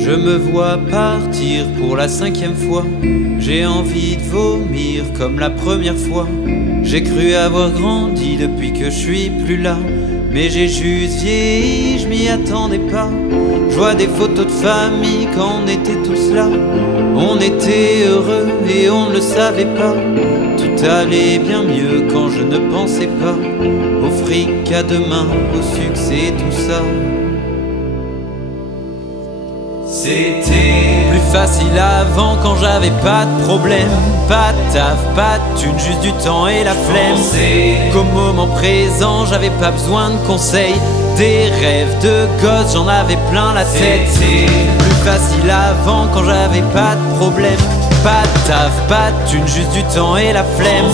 Je me vois partir pour la 5e fois. J'ai envie de vomir comme la première fois. J'ai cru avoir grandi depuis que je suis plus là, mais j'ai juste vieilli, je m'y attendais pas. Je vois des photos de famille quand on était tous là. On était heureux et on ne le savait pas. Tout allait bien mieux quand je ne pensais pas au fric à demain, au succès, tout ça. C'était plus facile avant quand j'avais pas de problème. Pas de taf, pas de thune, juste du temps et la flemme. Qu'au moment présent j'avais pas besoin de conseils. Des rêves de gosse, j'en avais plein la tête. Plus facile avant quand j'avais pas de problème. Pas de taf, pas de thune, juste du temps et la flemme.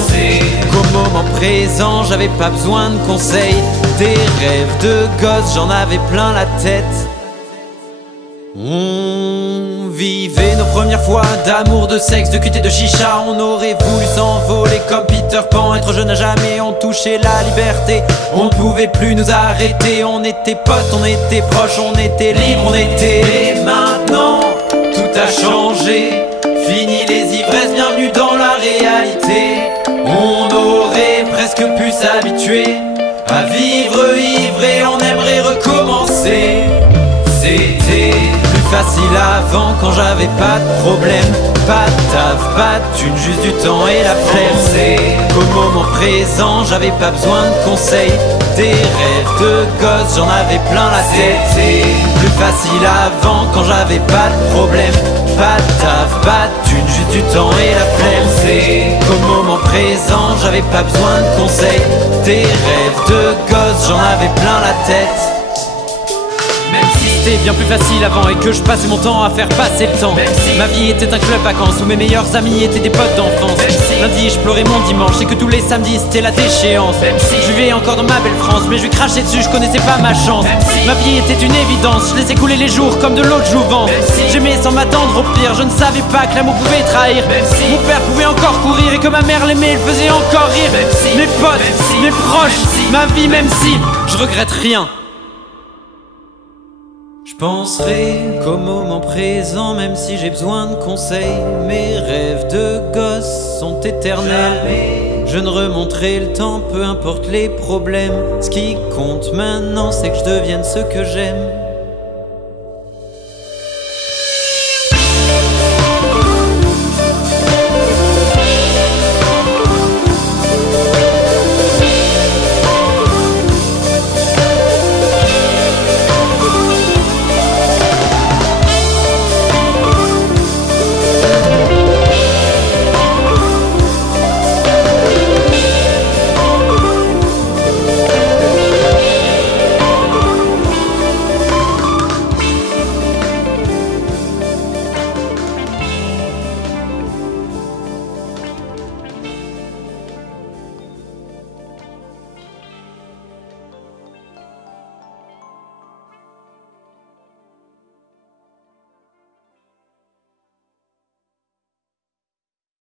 Qu'au moment présent j'avais pas besoin de conseils. Des rêves de gosse, j'en avais plein la tête. On vivait nos premières fois d'amour, de sexe, de cul et de chicha. On aurait voulu s'envoler comme Peter Pan. Être jeune à jamais, on touchait la liberté. On ne pouvait plus nous arrêter. On était potes, on était proches, on était libres, on était. Et maintenant, tout a changé. Fini les ivresses, bienvenue dans la réalité. On aurait presque pu s'habituer à vivre ivre et on aimerait recommencer. C'était plus facile avant quand j'avais pas de problème. Pas de taf, pas de thune, juste du temps et la flemme. Qu'au moment présent j'avais pas besoin de conseils. Des rêves de gosse, j'en avais plein la tête. Plus facile avant quand j'avais pas de problème. Pas de taf, pas de thune, juste du temps et la flemme. Qu'au moment présent j'avais pas besoin de conseils. Des rêves de gosse, j'en avais plein la tête. C'était bien plus facile avant et que je passais mon temps à faire passer le temps. Ma vie était un club vacances où mes meilleurs amis étaient des potes d'enfance. Lundi je pleurais mon dimanche et que tous les samedis c'était la déchéance. Je vivais encore dans ma belle France mais je lui crachais dessus, je connaissais pas ma chance. Ma vie était une évidence, je laissais couler les jours comme de l'eau de jouvence. J'aimais sans m'attendre au pire, je ne savais pas que l'amour pouvait trahir. Mon père pouvait encore courir et que ma mère l'aimait, elle faisait encore rire. Mes potes, mes proches, ma vie même si je regrette rien. Je penserai qu'au moment présent, même si j'ai besoin de conseils, mes rêves de gosse sont éternels. Je ne remonterai le temps, peu importe les problèmes. Ce qui compte maintenant, c'est que je devienne ce que j'aime.